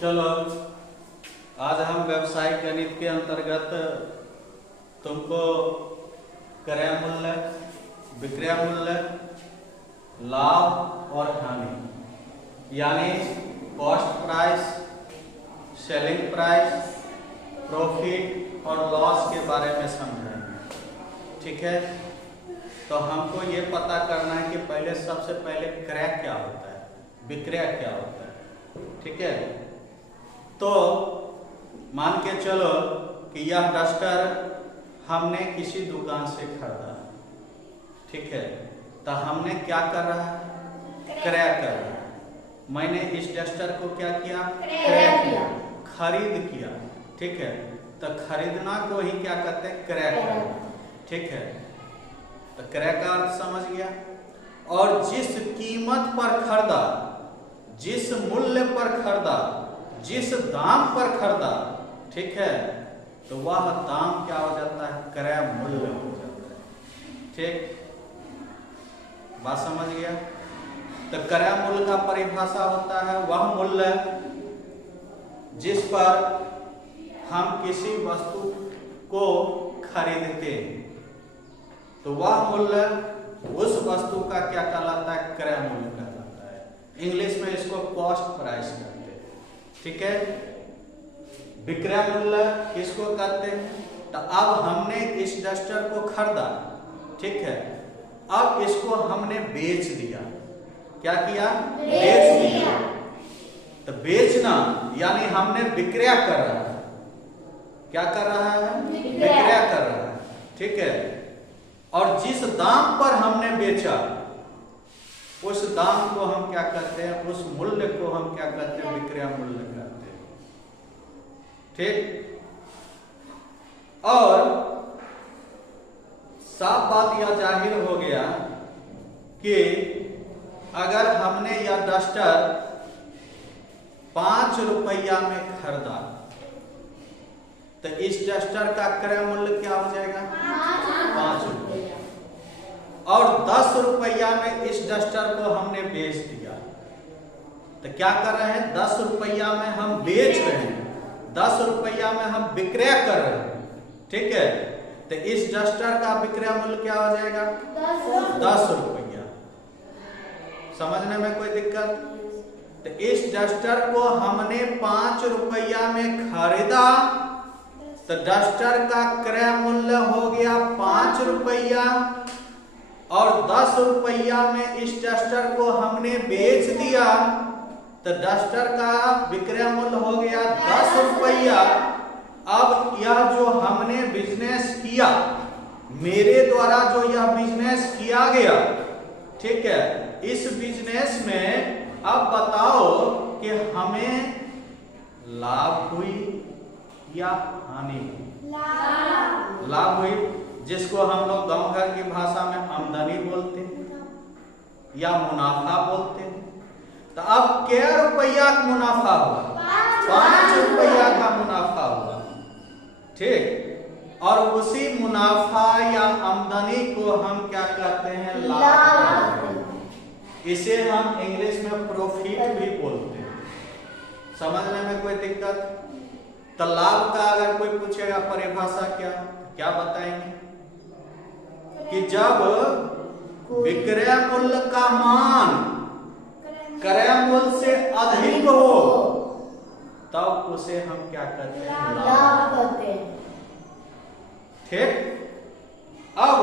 चलो आज हम व्यवसायिक गणित के अंतर्गत तुमको क्रय मूल्य, विक्रय मूल्य, लाभ और हानि यानी cost price, selling price, profit और लॉस के बारे में समझाएंगे। ठीक है, तो हमको ये पता करना है कि पहले सबसे पहले क्रय क्या होता है, विक्रय क्या होता है। ठीक है, तो मान के चलो कि यह डस्टर हमने किसी दुकान से खरीदा। ठीक है, तो हमने क्या कर रहा है, क्रय कर रहा है। मैंने इस डस्टर को क्या किया, क्रय किया, खरीद किया। ठीक है, तो खरीदना को ही क्या कहते हैं, क्रय करना। ठीक है, तो क्रय का अर्थ समझ गया। और जिस कीमत पर खरीदा, जिस मूल्य पर खरीदा, जिस दाम पर खरीदा, ठीक है, तो वह दाम क्या हो जाता है, क्रय मूल्य हो जाता है। ठीक, बात समझ गया। तो क्रय मूल्य का परिभाषा होता है वह मूल्य जिस पर हम किसी वस्तु को खरीदते हैं, तो वह मूल्य उस वस्तु का क्या कहलाता है, क्रय मूल्य कहलाता है। इंग्लिश में इसको कॉस्ट प्राइस कहते हैं। ठीक है, विक्रय मूल्य किसको कहते हैं, तो अब हमने इस डस्टर को खरीदा। ठीक है, अब इसको हमने बेच दिया। क्या किया, बेच दिया। तो बेचना यानी हमने विक्रय कर रहा है। क्या कर रहा है, विक्रय कर रहा है। ठीक है, और जिस दाम पर हमने बेचा उस दाम को हम क्या कहते हैं, उस मूल्य को हम क्या कहते हैं, विक्रय मूल्य कहते हैं। ठीक, और साफ बात यह जाहिर हो गया कि अगर हमने यह डस्टर 5 रुपया में खरीदा तो इस डस्टर का क्रय मूल्य क्या हो जाएगा, 5 रुपया। और 10 रुपया में इस डस्टर को हमने बेच दिया। तो क्या कर रहे हैं, 10 रुपया में हम बेच रहे हैं, 10 रुपया में हम विक्रय कर रहे हैं। ठीक है, तो इस डस्टर का विक्रय मूल्य क्या हो जाएगा, 10 रुपया। समझने में कोई दिक्कत? तो इस डस्टर को हमने 5 रुपया में खरीदा, तो डस्टर का क्रय मूल्य हो गया 5 रुपया। और 10 रुपया में इस डस्टर को हमने बेच दिया, तो डस्टर का विक्रय मूल्य हो गया 10 रुपया। अब यह जो हमने बिजनेस किया, मेरे द्वारा जो यह बिजनेस किया गया, ठीक है, इस बिजनेस में अब बताओ कि हमें लाभ हुई या हानि हुई? लाभ हुई, जिसको हम लोग गांव घर की भाषा में आमदनी बोलते हैं या मुनाफा बोलते हैं। तो अब क्या रुपया का मुनाफा हुआ, 5 रुपया का मुनाफा हुआ। ठीक, और उसी मुनाफा या आमदनी को हम क्या कहते हैं, लाभ। इसे हम इंग्लिश में प्रॉफिट भी बोलते हैं। समझने में कोई दिक्कत? तो लाभ का अगर कोई पूछेगा परिभाषा क्या बताएंगे कि जब विक्रय मूल्य का मान क्रय मूल्य से अधिक हो तब उसे हम क्या कहते हैं, लाभ कहते हैं। ठीक, अब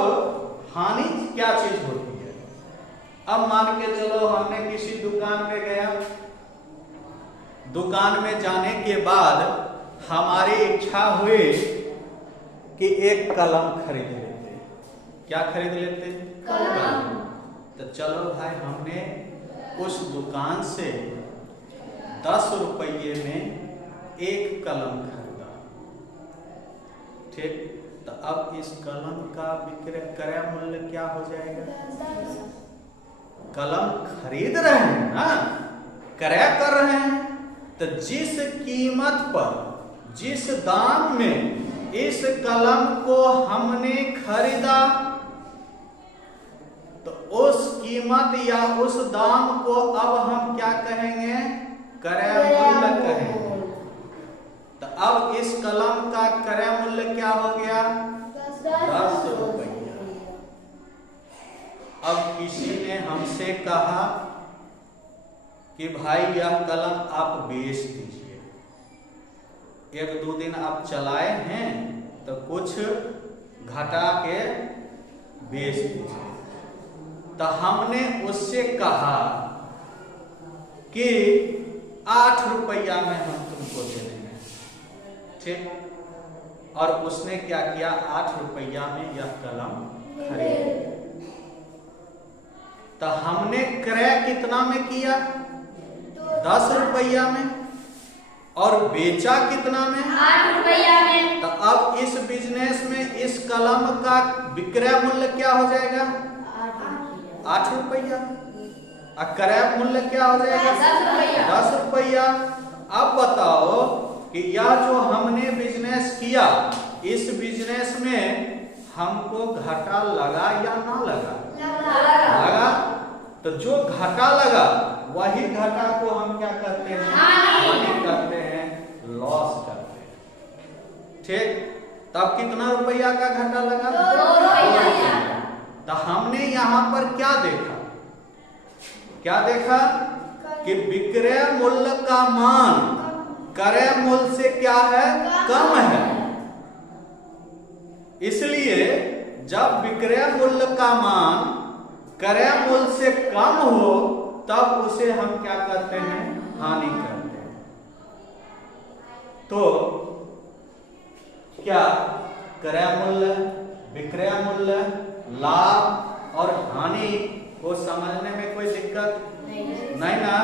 हानि क्या चीज होती है? अब मान के चलो हमने किसी दुकान में गया, दुकान में जाने के बाद हमारी इच्छा हुई कि एक कलम खरीद लेते। क्या खरीद लेते, कलम। तो चलो भाई, हमने उस दुकान से 10 रुपये में एक कलम खरीदा। ठीक, तो अब इस कलम का विक्रय क्रय मूल्य क्या हो जाएगा? कलम खरीद रहे हैं ना, क्रय कर रहे हैं, तो जिस कीमत पर, जिस दाम में इस कलम को हमने खरीदा, तो उस कीमत या उस दाम को अब हम क्या कहेंगे, क्रय मूल्य कहेंगे। हमसे कहा कि भाई यह कलम आप बेच दीजिए, 1-2 दिन आप चलाए हैं तो कुछ घटा के बेच दीजिए। तो हमने उससे कहा कि 8 रुपया में हम तुमको दे देंगे, ठीक। और उसने क्या किया, 8 रुपया में यह कलम खरीद। तो हमने क्रय कितना में किया, 10 रुपया में, और बेचा कितना में, 8 रुपया में। तो अब इस बिजनेस में इस कलम का विक्रय मूल्य क्या हो जाएगा, 8 रुपया, और क्रय मूल्य क्या हो जाएगा, 10 रुपया। अब बताओ कि यह जो हमने बिजनेस किया, इस बिजनेस में हमको घाटा लगा या ना लगा, लगा। तो जो घाटा लगा वही घाटा को हम क्या करते हैं, हानि करते हैं, लॉस करते हैं, ठीक। तब कितना रुपया का घाटा लगा, 2 रुपया। तो हमने यहाँ पर क्या देखा, क्या देखा कि विक्रय मूल्य का मान क्रय मूल्य से क्या है, कम है। इसलिए जब विक्रय मूल्य का मान क्रय मूल्य से कम हो तब उसे हम क्या करते हैं, हानि करते हैं। तो क्या क्रय मूल्य, विक्रय मूल्य, लाभ और हानि को समझने में कोई दिक्कत नहीं ना।